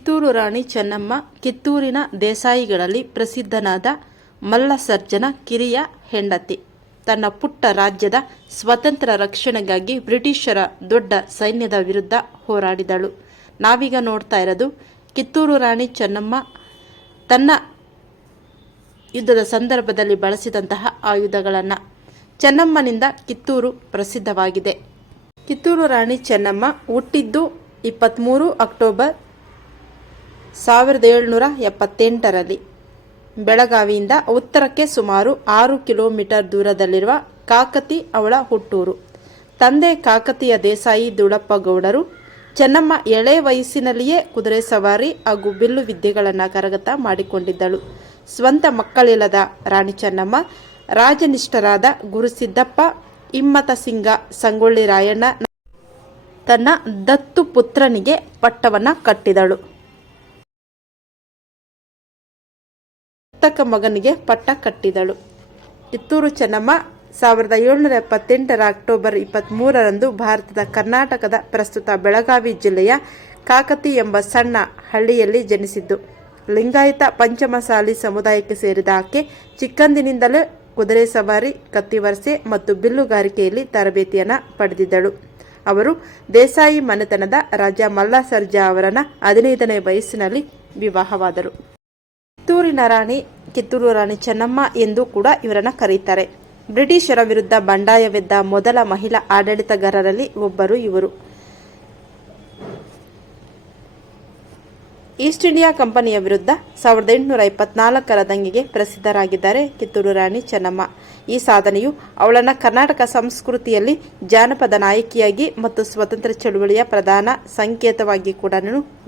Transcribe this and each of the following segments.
ಕಿತ್ತೂರು ರಾಣಿ ಚೆನ್ನಮ್ಮ ಕಿತ್ತೂರಿನ ದೇಸಾಯಿಗಳಲ್ಲಿ ಪ್ರಸಿದ್ಧನಾದ ಮಲ್ಲಸರ್ಜನ ಕಿರಿಯ ಹೆಂಡತಿ. ತನ್ನ ಪುಟ್ಟ ರಾಜ್ಯದ ಸ್ವತಂತ್ರ ರಕ್ಷಣೆಗಾಗಿ ಬ್ರಿಟಿಷರ ದೊಡ್ಡ ಸೈನ್ಯದ ವಿರುದ್ಧ ಹೋರಾಡಿದಳು. ನಾವೀಗ ನೋಡ್ತಾ ಇರೋದು ಕಿತ್ತೂರು ರಾಣಿ ಚೆನ್ನಮ್ಮ ತನ್ನ ಯುದ್ಧದ ಸಂದರ್ಭದಲ್ಲಿ ಬಳಸಿದಂತಹ ಆಯುಧಗಳನ್ನು. ಚೆನ್ನಮ್ಮನಿಂದ ಕಿತ್ತೂರು ಪ್ರಸಿದ್ಧವಾಗಿದೆ. ಕಿತ್ತೂರು ರಾಣಿ ಚೆನ್ನಮ್ಮ ಹುಟ್ಟಿದ್ದು ಇಪ್ಪತ್ತ್ಮೂರು ಅಕ್ಟೋಬರ್ ಸಾವಿರದ ಏಳುನೂರ ಎಪ್ಪತ್ತೆಂಟರಲ್ಲಿ ಬೆಳಗಾವಿಯಿಂದ ಉತ್ತರಕ್ಕೆ ಸುಮಾರು ಆರು ಕಿಲೋಮೀಟರ್ ದೂರದಲ್ಲಿರುವ ಕಾಕತಿ ಅವಳ ಹುಟ್ಟೂರು. ತಂದೆ ಕಾಕತಿಯ ದೇಸಾಯಿ ದುಳಪ್ಪ ಗೌಡರು ಚೆನ್ನಮ್ಮ ಎಳೆ ವಯಸ್ಸಿನಲ್ಲಿಯೇ ಕುದುರೆ ಸವಾರಿ ಹಾಗೂ ಬಿಲ್ಲು ವಿದ್ಯೆಗಳನ್ನು ಕರಗತ ಮಾಡಿಕೊಂಡಿದ್ದಳು. ಸ್ವಂತ ಮಕ್ಕಳಿಲ್ಲದ ರಾಣಿ ಚೆನ್ನಮ್ಮ, ರಾಜನಿಷ್ಠರಾದ ಗುರುಸಿದ್ದಪ್ಪ, ಹಿಮ್ಮತ ಸಿಂಗ ಸಂಗೊಳ್ಳಿ ರಾಯಣ್ಣ ತನ್ನ ದತ್ತು ಪುತ್ರನಿಗೆ ಪಟ್ಟವನ್ನು ಕಟ್ಟಿದಳು. ದತ್ತಕ ಮಗನಿಗೆ ಪಟ್ಟ ಕಟ್ಟಿದಳು. ಕಿತ್ತೂರು ಚೆನ್ನಮ್ಮ ಸಾವಿರದ ಏಳುನೂರ ಎಪ್ಪತ್ತೆಂಟರ ಅಕ್ಟೋಬರ್ ಇಪ್ಪತ್ತ್ಮೂರರಂದು ಭಾರತದ ಕರ್ನಾಟಕದ ಪ್ರಸ್ತುತ ಬೆಳಗಾವಿ ಜಿಲ್ಲೆಯ ಕಾಕತಿ ಎಂಬ ಸಣ್ಣ ಹಳ್ಳಿಯಲ್ಲಿ ಜನಿಸಿದ್ದು. ಲಿಂಗಾಯತ ಪಂಚಮಸಾಲಿ ಸಮುದಾಯಕ್ಕೆ ಸೇರಿದ ಆಕೆ ಚಿಕ್ಕಂದಿನಿಂದಲೇ ಕುದುರೆ ಸವಾರಿ ಕತ್ತಿವರಸೆ ಮತ್ತು ಬಿಲ್ಲುಗಾರಿಕೆಯಲ್ಲಿ ತರಬೇತಿಯನ್ನು ಪಡೆದಿದ್ದಳು. ಅವರು ದೇಸಾಯಿ ಮನೆತನದ ರಾಜ ಮಲ್ಲಾಸರ್ಜಾ ಅವರನ್ನ ಹದಿನೈದನೇ ವಯಸ್ಸಿನಲ್ಲಿ ವಿವಾಹವಾದರು. ಕಿತ್ತೂರಿನ ರಾಣಿ, ಕಿತ್ತೂರು ರಾಣಿ ಚೆನ್ನಮ್ಮ ಎಂದು ಕೂಡ ಇವರನ್ನು ಕರೀತಾರೆ. ಬ್ರಿಟಿಷರ ವಿರುದ್ಧ ಬಂಡಾಯವೆದ್ದ ಮೊದಲ ಮಹಿಳಾ ಆಡಳಿತಗಾರರಲ್ಲಿ ಒಬ್ಬರು ಇವರು. ಈಸ್ಟ್ ಇಂಡಿಯಾ ಕಂಪನಿಯ ವಿರುದ್ಧ ಸಾವಿರದ ಎಂಟುನೂರ ಇಪ್ಪತ್ನಾಲ್ಕರ ದಂಗೆಗೆ ಪ್ರಸಿದ್ಧರಾಗಿದ್ದಾರೆ ಕಿತ್ತೂರು ರಾಣಿ ಚೆನ್ನಮ್ಮ. ಈ ಸಾಧನೆಯು ಅವಳನ್ನು ಕರ್ನಾಟಕ ಸಂಸ್ಕೃತಿಯಲ್ಲಿ ಜಾನಪದ ನಾಯಕಿಯಾಗಿ ಮತ್ತು ಸ್ವತಂತ್ರ ಚಳುವಳಿಯ ಪ್ರಧಾನ ಸಂಕೇತವಾಗಿ ಕೂಡ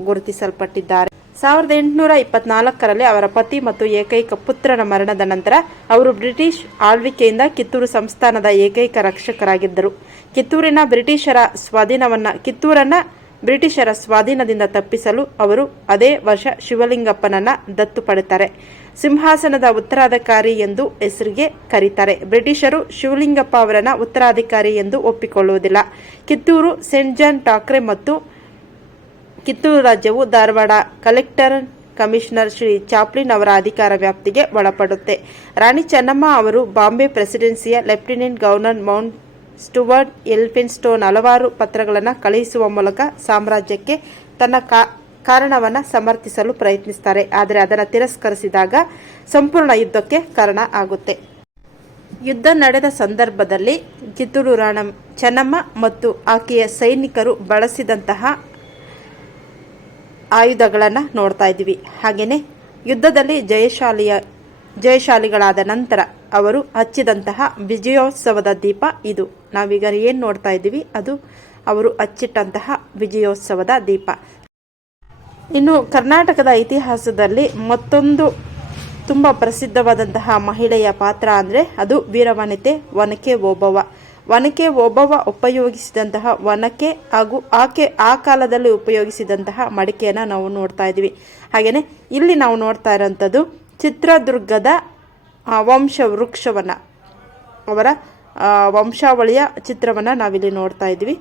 ಗುರುತಿಸಲ್ಪಟ್ಟಿದ್ದಾರೆ ಸಾವಿರದ ಎಂಟುನೂರ ಇಪ್ಪತ್ನಾಲ್ಕರಲ್ಲಿ ಅವರ ಪತಿ ಮತ್ತು ಏಕೈಕ ಪುತ್ರನ ಮರಣದ ನಂತರ ಅವರು ಬ್ರಿಟಿಷ್ ಆಳ್ವಿಕೆಯಿಂದ ಕಿತ್ತೂರು ಸಂಸ್ಥಾನದ ಏಕೈಕ ರಕ್ಷಕರಾಗಿದ್ದರು. ಕಿತ್ತೂರಿನ ಬ್ರಿಟಿಷರ ಸ್ವಾಧೀನವನ್ನು, ಕಿತ್ತೂರನ್ನು ಬ್ರಿಟಿಷರ ಸ್ವಾಧೀನದಿಂದ ತಪ್ಪಿಸಲು ಅವರು ಅದೇ ವರ್ಷ ಶಿವಲಿಂಗಪ್ಪನನ್ನು ದತ್ತು ಪಡೆತಾರೆ ಸಿಂಹಾಸನದ ಉತ್ತರಾಧಿಕಾರಿ ಎಂದು ಹೆಸರಿಗೆ ಕರೀತಾರೆ. ಬ್ರಿಟಿಷರು ಶಿವಲಿಂಗಪ್ಪ ಅವರನ್ನು ಉತ್ತರಾಧಿಕಾರಿ ಎಂದು ಒಪ್ಪಿಕೊಳ್ಳುವುದಿಲ್ಲ. ಕಿತ್ತೂರು, ಸೆಂಟ್ ಜಾನ್ ಠಾಕ್ರೆ ಮತ್ತು ಕಿತ್ತೂರು ರಾಜ್ಯವು Dharwad collector commissioner Shri Chaplin ಅವರ ಅಧಿಕಾರ ವ್ಯಾಪ್ತಿಗೆ ಒಳಪಡುತ್ತೆ. ರಾಣಿ ಚೆನ್ನಮ್ಮ ಅವರು Bombay ಪ್ರೆಸಿಡೆನ್ಸಿಯ lieutenant governor Mount Stuart Elphinstone ಹಲವಾರು ಪತ್ರಗಳನ್ನು ಕಳುಹಿಸುವ ಮೂಲಕ ಸಾಮ್ರಾಜ್ಯಕ್ಕೆ ತನ್ನ ಕಾ, ಕಾರಣವನ್ನು ಸಮರ್ಥಿಸಲು ಪ್ರಯತ್ನಿಸ್ತಾರೆ. ಆದರೆ ಅದನ್ನು ತಿರಸ್ಕರಿಸಿದಾಗ ಸಂಪೂರ್ಣ ಯುದ್ಧಕ್ಕೆ ಕಾರಣ ಆಗುತ್ತೆ. ಯುದ್ಧ ನಡೆದ ಸಂದರ್ಭದಲ್ಲಿ ಕಿತ್ತೂರು ರಾಣ ಚೆನ್ನಮ್ಮ ಮತ್ತು ಆಕೆಯ ಸೈನಿಕರು ಬಳಸಿದಂತಹ ಆಯುಧಗಳನ್ನು ನೋಡ್ತಾ ಇದ್ದೀವಿ ಹಾಗೆಯೇ ಯುದ್ಧದಲ್ಲಿ ಜಯಶಾಲಿಯ, ಜಯಶಾಲಿಗಳಾದ ನಂತರ ಅವರು ಹಚ್ಚಿದಂತಹ ವಿಜಯೋತ್ಸವದ ದೀಪ ಇದು. ನಾವೀಗ ಏನು ನೋಡ್ತಾ ಇದ್ದೀವಿ? ಅದು ಅವರು ಹಚ್ಚಿಟ್ಟಂತಹ ವಿಜಯೋತ್ಸವದ ದೀಪ. ಇನ್ನು ಕರ್ನಾಟಕದ ಇತಿಹಾಸದಲ್ಲಿ ಮತ್ತೊಂದು ತುಂಬ ಪ್ರಸಿದ್ಧವಾದಂತಹ ಮಹಿಳೆಯ ಪಾತ್ರ ಅಂದರೆ ಅದು ವೀರವನಿತೆ ವನಕೆ ಓಬವ್ವ ವನಕೆ ಒಬ್ಬವ ಉಪಯೋಗಿಸಿದಂತಹ ಒನಕೆ ಹಾಗೂ ಆಕೆ ಆ ಕಾಲದಲ್ಲಿ ಉಪಯೋಗಿಸಿದಂತಹ ಮಡಿಕೆಯನ್ನು ನಾವು ನೋಡ್ತಾ ಇದ್ದೀವಿ. ಹಾಗೆಯೇ ಇಲ್ಲಿ ನಾವು ನೋಡ್ತಾ ಇರೋಂಥದ್ದು ಚಿತ್ರದುರ್ಗದ ವಂಶ ವೃಕ್ಷವನ್ನು ಅವರ ವಂಶಾವಳಿಯ ಚಿತ್ರವನ್ನು ನಾವಿಲ್ಲಿ ನೋಡ್ತಾ ಇದ್ದೀವಿ.